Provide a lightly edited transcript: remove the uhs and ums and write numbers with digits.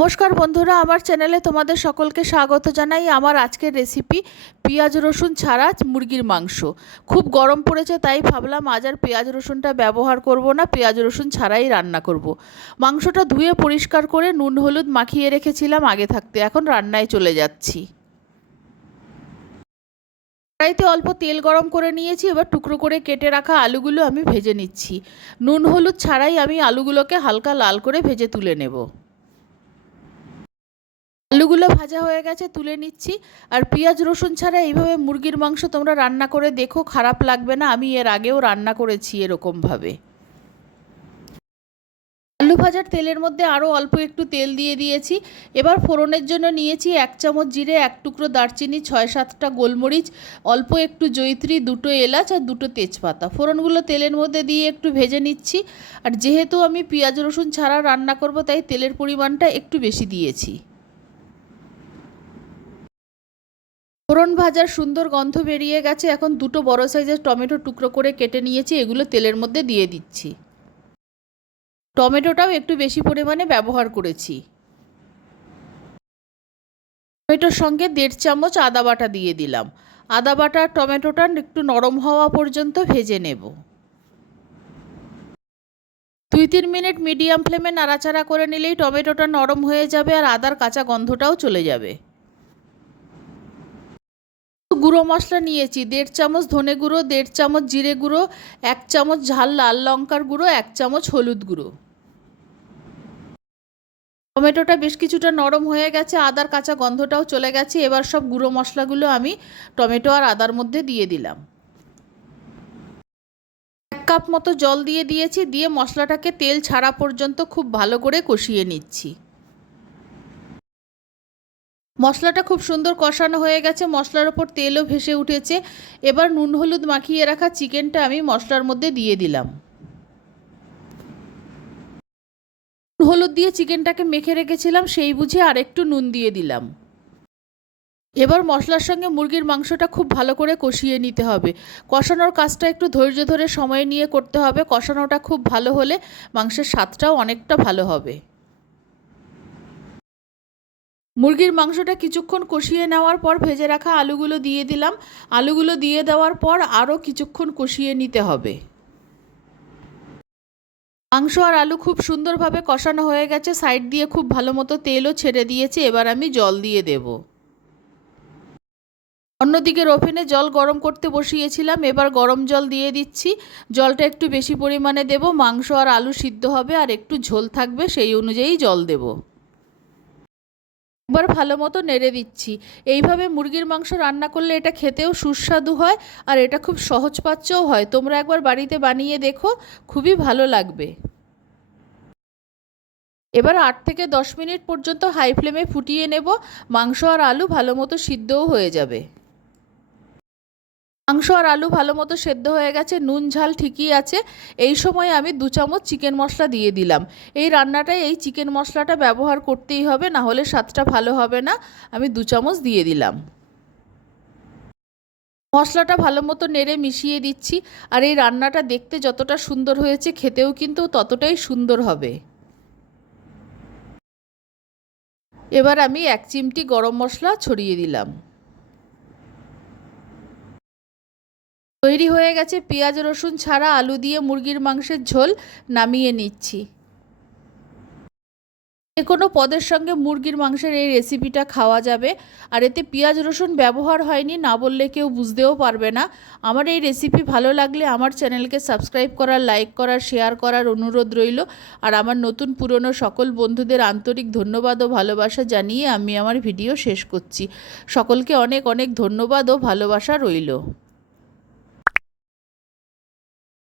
নমস্কার বন্ধুরা, আমার চ্যানেলে তোমাদের সকলকে স্বাগত জানাই। আমার আজকের রেসিপি পেঁয়াজ রসুন ছাড়া মুরগির মাংস। খুব গরম পড়েছে, তাই ভাবলাম আজ আর পেঁয়াজ রসুনটা ব্যবহার করব না, পেঁয়াজ রসুন ছাড়াই রান্না করব। মাংসটা ধুয়ে পরিষ্কার করে নুন হলুদ মাখিয়ে রেখেছিলাম আগে থাকতে। এখন রান্নায় চলে যাচ্ছি। কড়াইতে অল্প তেল গরম করে নিয়েছি। এবার টুকরো করে কেটে রাখা আলুগুলো আমি ভেজে নিচ্ছি। নুন হলুদ ছাড়াই আমি আলুগুলোকে হালকা লাল করে ভেজে তুলে নেব। আলুগুলো ভাজা হয়ে গেছে, তুলে নিচ্ছি। আর পেঁয়াজ রসুন ছাড়া এইভাবে মুরগির মাংস তোমরা রান্না করে দেখো, খারাপ লাগবে না। আমি এর আগেও রান্না করেছি এরকমভাবে। আলু ভাজার তেলের মধ্যে আরও অল্প একটু তেল দিয়ে দিয়েছি। এবার ফোড়নের জন্য নিয়েছি 1 চামচ জিরে, 1 টুকরো দারচিনি, 6-7টা গোলমরিচ, অল্প একটু জয়িত্রী, 2টো এলাচ আর 2টো তেজপাতা। ফোড়নগুলো তেলের মধ্যে দিয়ে একটু ভেজে নিচ্ছি। আর যেহেতু আমি পেঁয়াজ রসুন ছাড়া রান্না করব, তাই তেলের পরিমাণটা একটু বেশি দিয়েছি। ফোড়ন ভাজার সুন্দর গন্ধ বেরিয়ে গেছে। এখন 2টো বড় সাইজের টমেটো টুকরো করে কেটে নিয়েছি, এগুলো তেলের মধ্যে দিয়ে দিচ্ছি। টমেটোটাও একটু বেশি পরিমাণে ব্যবহার করেছি। টমেটোর সঙ্গে 1.5 চামচ আদা বাটা দিয়ে দিলাম। আদা বাটা টমেটোটা একটু নরম হওয়া পর্যন্ত ভেজে নেব। 2-3 মিনিট মিডিয়াম ফ্লেমে নাড়াচাড়া করে নিলেই টমেটোটা নরম হয়ে যাবে আর আদার কাঁচা গন্ধটাও চলে যাবে। গুঁড়ো মশলা নিয়েছি 1.5 চামচ ধনে গুঁড়ো, 1.5 চামচ জিরে গুঁড়ো, 1 চামচ ঝাল লাল লঙ্কার গুঁড়ো, 1 চামচ হলুদ গুঁড়ো। টমেটোটা বেশ কিছুটা নরম হয়ে গেছে, আদার কাঁচা গন্ধটাও চলে গেছে। এবার সব গুঁড়ো মশলাগুলো আমি টমেটো আর আদার মধ্যে দিয়ে দিলাম। 1 কাপ মতো জল দিয়ে দিয়েছি, দিয়ে মশলাটাকে তেল ছাড়া পর্যন্ত খুব ভালো করে কষিয়ে নিচ্ছি। মশলাটা খুব সুন্দর কষানো হয়ে গেছে, মশলার ওপর তেলও ভেসে উঠেছে। এবার নুন হলুদ মাখিয়ে রাখা চিকেনটা আমি মশলার মধ্যে দিয়ে দিলাম। নুন হলুদ দিয়ে চিকেনটাকে মেখে রেখেছিলাম, সেই বুঝে আর একটু নুন দিয়ে দিলাম। এবার মশলার সঙ্গে মুরগির মাংসটা খুব ভালো করে কষিয়ে নিতে হবে। কষানোর কাজটা একটু ধৈর্য ধরে সময় নিয়ে করতে হবে। কষানোটা খুব ভালো হলে মাংসের স্বাদটাও অনেকটা ভালো হবে। মুরগির মাংসটা কিছুক্ষণ কষিয়ে নেওয়ার পর ভেজে রাখা আলুগুলো দিয়ে দিলাম। আলুগুলো দিয়ে দেওয়ার পর আরও কিছুক্ষণ কষিয়ে নিতে হবে। মাংস আর আলু খুব সুন্দরভাবে কষানো হয়ে গেছে, সাইড দিয়ে খুব ভালো মতো তেলও ছেড়ে দিয়েছে। এবার আমি জল দিয়ে দেব। অন্যদিকে ওভেনে জল গরম করতে বসিয়েছিলাম, এবার গরম জল দিয়ে দিচ্ছি। জলটা একটু বেশি পরিমাণে দেব, মাংস আর আলু সিদ্ধ হবে আর একটু ঝোল থাকবে, সেই অনুযায়ী জল দেব। একবার ভালো মতো নেড়ে দিচ্ছি। এইভাবে মুরগির মাংস রান্না করলে এটা খেতেও সুস্বাদু হয় আর এটা খুব সহজপাচ্যও হয়। তোমরা একবার বাড়িতে বানিয়ে দেখো, খুবই ভালো লাগবে। এবার 8 থেকে 10 মিনিট পর্যন্ত হাই ফ্লেমে ফুটিয়ে নেব। মাংস আর আলু ভালো মতো সিদ্ধও হয়ে যাবে। মাংস আর আলু ভালো মতো সেদ্ধ হয়ে গেছে, নুন ঝাল ঠিকই আছে। এই সময় আমি 2 চামচ চিকেন মশলা দিয়ে দিলাম। এই রান্নাটায় এই চিকেন মশলাটা ব্যবহার করতেই হবে, না হলে স্বাদটা ভালো হবে না। আমি 2 চামচ দিয়ে দিলাম। মশলাটা ভালো মতো নেড়ে মিশিয়ে দিচ্ছি। আর এই রান্নাটা দেখতে যতটা সুন্দর হয়েছে, খেতেও কিন্তু ততটাই সুন্দর হবে। এবার আমি 1 চিমটি গরম মশলা ছড়িয়ে দিলাম। তৈরি হয়ে গেছে পেঁয়াজ রসুন ছাড়া আলু দিয়ে মুরগির মাংসের ঝোল। নামিয়ে নিচ্ছি। যে কোনো পদের সঙ্গে মুরগির মাংসের এই রেসিপিটা খাওয়া যাবে। আর এতে পেঁয়াজ রসুন ব্যবহার হয়নি, না বললে কেউ বুঝতেও পারবে না। আমার এই রেসিপি ভালো লাগলে আমার চ্যানেলকে সাবস্ক্রাইব করার, লাইক করার, শেয়ার করার অনুরোধ রইল। আর আমার নতুন পুরনো সকল বন্ধুদের আন্তরিক ধন্যবাদ ও ভালোবাসা জানিয়ে আমি আমার ভিডিও শেষ করছি। সকলকে অনেক অনেক ধন্যবাদ ও ভালোবাসা রইল।